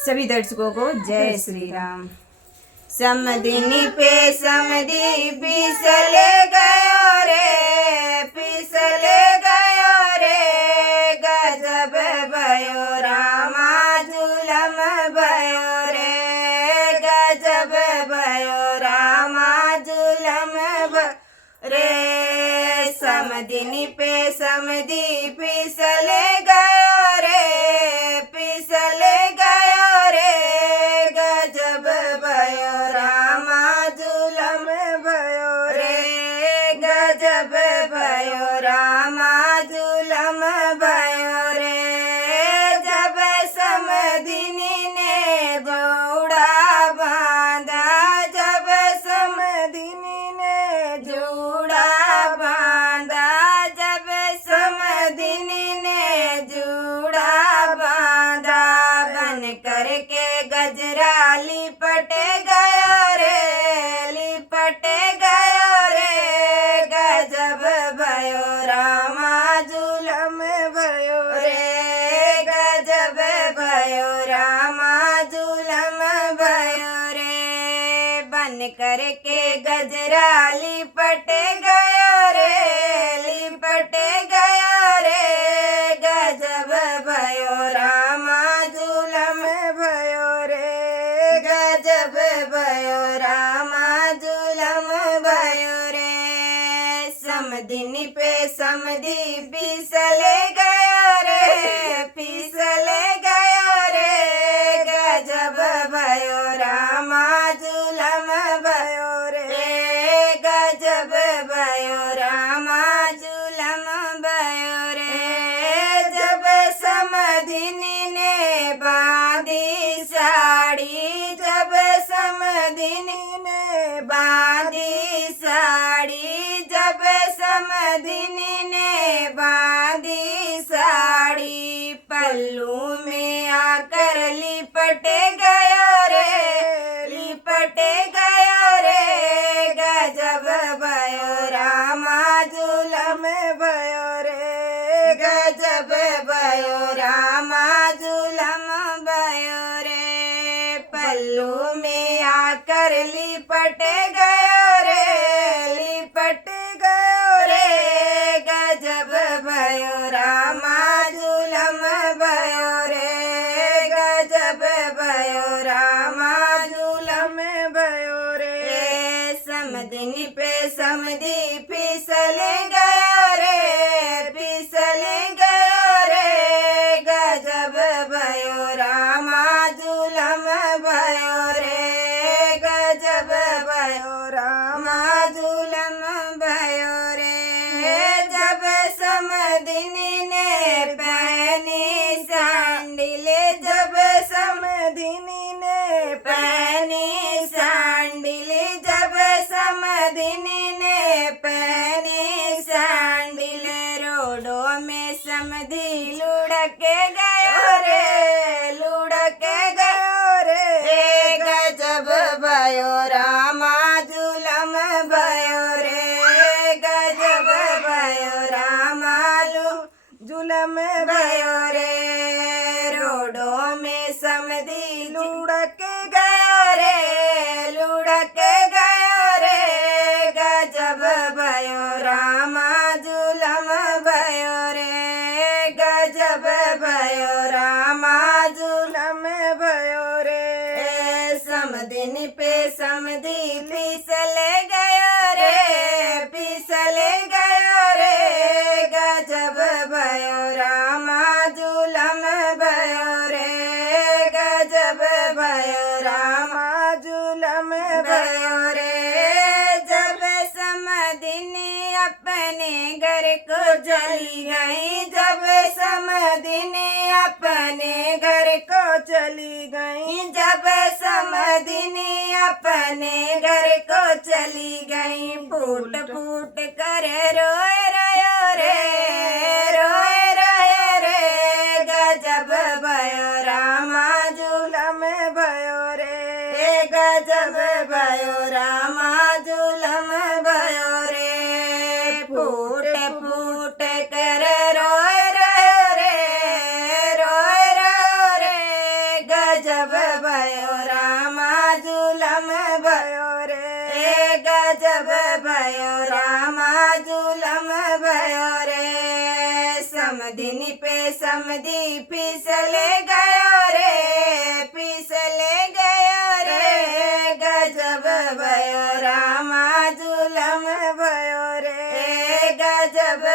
सभी दर्शकों को जय श्री राम। समदिनी पे समदी फिसले गयो रे, फिसले गयो रे, गजब भयो रामा जुलम भयो रे, गजब भयो रामा जुलम रे। समदिनी पे समदी फिसले गयो रे, फिसले गयो रे, गजब भयो रामा जुलम भयो रे, गजब भयो रामा जुलम भयो रे। जब समदिनी ने जोड़ा बांधा, जब समदिनी ने जोड़ा बांधा, जब समदिनी ने जोड़ा बांधा, बन करके गजरा लिपट गयो रे, लिपट गयो रे, गजब भयो रामा जुलम भयो रे, गजब भयो रामा जुलम भयो रे। बन करके गजरा लिपट गयो रे, लिपट गयो रे, गजब भयो रामा जुलम भयो रे, गजब भयो रामा जुलम भयो रे। समदिनी पे समदी फिसले गयो रे, फिसले गयो रे, गजब भयो रामा जुलम भयो रे, गजब भयो रामा जुलम भयो रे। जब समदिनी ने बांधी साड़ी, जब समदिनी ने बांधी साड़ी, जब समदिनी ने बांधी साड़ी, पल्लू में आकर लिपट गयो रे, लिपट गयो रे, गजब भयो रामा जुलम भयो रे, गजब भयो रामा जुलम भयो रे। पल्लू में आकर लिपट गयो रे, लिपट गयो रे, गजब भयो रामा जुलम भयो रे, गजब भयो रामा जुलम भयो रे। समदिनी पे समदी फिसले गयो रे, फिसले गयो रे, गजब भयो रामा जुलम भयो रे, गजब भयो रामा जुलम भयो रे। जब समदिनी ने पहनी सैंडल, जब समदिनी ने पहनी सैंडल, जब समदिनी ने पहनी सैंडल, रोडों में समदी लुढ़क गयो रे, लुढ़क गयो रे, गजब भयो रामा जुलम भयो रे, गजब भयो रामा जुलम भयो रे। रोडों में समदी लुढ़क गयो रे, लुढ़क गयो रे, गजब भयो रामा जुलम भयो रे, गजब भयो रामा जुलम भयो रे। समदिनी पे समदी फिसले गयो रे, फिसले गयो रे, गजब भयो रामा जुलम भयो रे, गजब भयो रामा जुलम भयो रे। जब समदिनी अपने घर को चली गई, जब समदिनी अपने घर को चली गई, जब समदिनी अपने घर को चली गई, फूट फूट कर रोए रयो रे, रोए रयो रे, गजब भयो रामा जुलम भयो रे, गजब भयो रामा जुलम भयो रे। फूट फूट कर रोए रयो रे, रोए रयो रे, गजब भयो रामा जुलम भयो रे गजब भयो रामा जुलम भयो रे समधिनी पे समधी फिसले गयो रे फिसले गयो रे गजब भयो रामा जुलम भयो रे गजब